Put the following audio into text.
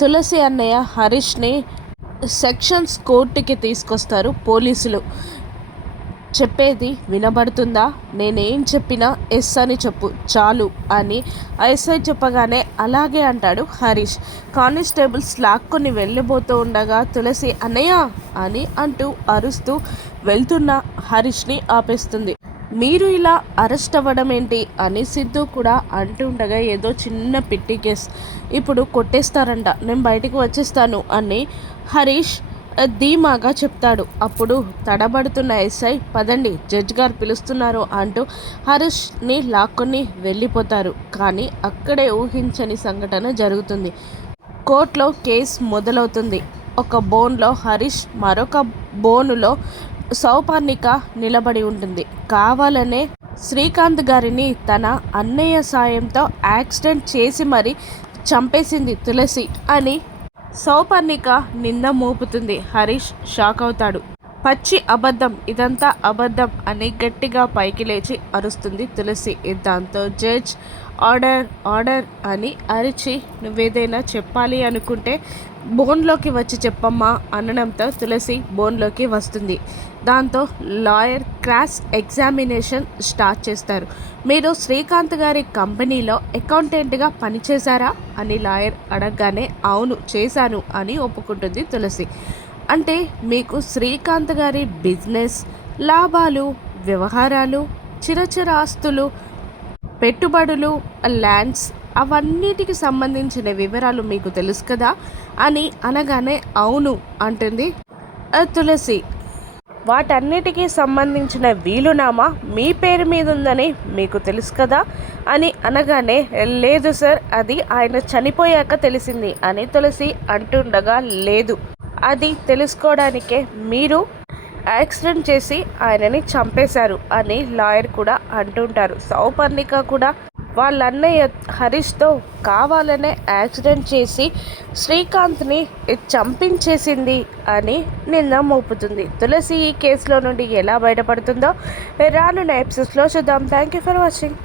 తులసి అన్నయ్య హరీష్ని సెక్షన్స్ కోర్టుకి తీసుకొస్తారు పోలీసులు. చెప్పేది వినబడుతుందా? నేనేం చెప్పినా ఎస్ అని చెప్పు చాలు అని ఎస్ఐ చెప్పగానే అలాగే అంటాడు హరీష్. కానిస్టేబుల్స్ లాక్కొని వెళ్ళిపోతూ ఉండగా తులసి అన్నయ్య అని అంటూ అరుస్తూ వెళ్తున్న హరీష్ని ఆపేస్తుంది. మీరు ఇలా అరెస్ట్ అవ్వడం ఏంటి అని సిద్ధు కూడా అంటుండగా ఏదో చిన్న పిట్టి కేస్ ఇప్పుడు కొట్టేస్తారంట, నేను బయటికి వచ్చేస్తాను అని హరీష్ ధీమాగా చెప్తాడు. అప్పుడు తడబడుతున్న ఎస్ఐ పదండి జడ్జ్ గారు పిలుస్తున్నారు అంటూ హరీష్ని లాక్కొని వెళ్ళిపోతారు. కానీ అక్కడే ఊహించని సంఘటన జరుగుతుంది. కోర్టులో కేసు మొదలవుతుంది. ఒక బోన్లో హరీష్, మరొక బోనులో సౌపర్ణిక నిలబడి ఉంటుంది. కావాలనే శ్రీకాంత్ గారిని తన అన్నయ్య సాయంతో యాక్సిడెంట్ చేసి మరీ చంపేసింది తులసి అని సౌపర్ణిక నింద మోపుతుంది. హరీష్ షాక్ అవుతాడు. పచ్చి అబద్ధం, ఇదంతా అబద్ధం అని గట్టిగా పైకి లేచి అరుస్తుంది తులసి. దాంతో జడ్జ్ ఆర్డర్ ఆర్డర్ అని అరిచి నువ్వేదైనా చెప్పాలి అనుకుంటే బోన్లోకి వచ్చి చెప్పమ్మా అనడంతో తులసి బోన్లోకి వస్తుంది. దాంతో లాయర్ క్రాస్ ఎగ్జామినేషన్ స్టార్ట్ చేస్తారు. మీరు శ్రీకాంత్ గారి కంపెనీలో అకౌంటెంట్గా పనిచేశారా అని లాయర్ అడగగానే అవును చేశాను అని ఒప్పుకుంటుంది తులసి. అంటే మీకు శ్రీకాంత్ గారి బిజినెస్ లాభాలు, వ్యవహారాలు, చిరచర ఆస్తులు, పెట్టుబడులు, ల్యాండ్స్ అవన్నిటికి సంబంధించిన వివరాలు మీకు తెలుసు కదా అని అనగానే అవును అంటుంది తులసి. వాటన్నిటికీ సంబంధించిన వీలునామా మీ పేరు మీద ఉందని మీకు తెలుసు కదా అని అనగానే లేదు సార్, అది ఆయన చనిపోయాక తెలిసింది అని తులసి అంటుండగా లేదు, అది తెలుసుకోవడానికే మీరు యాక్సిడెంట్ చేసి ఆయనని చంపేశారు అని లాయర్ కూడా అంటుంటారు. సౌపర్ణిక కూడా వాళ్ళ అన్నయ్య హరీష్తో కావాలనే యాక్సిడెంట్ చేసి శ్రీకాంత్ని చంపించేసింది అని నింద మోపుతుంది. తులసి ఈ కేసులో నుండి ఎలా బయటపడుతుందో రానున్న ఎపిసోడ్స్లో చూద్దాం. Thank you for watching.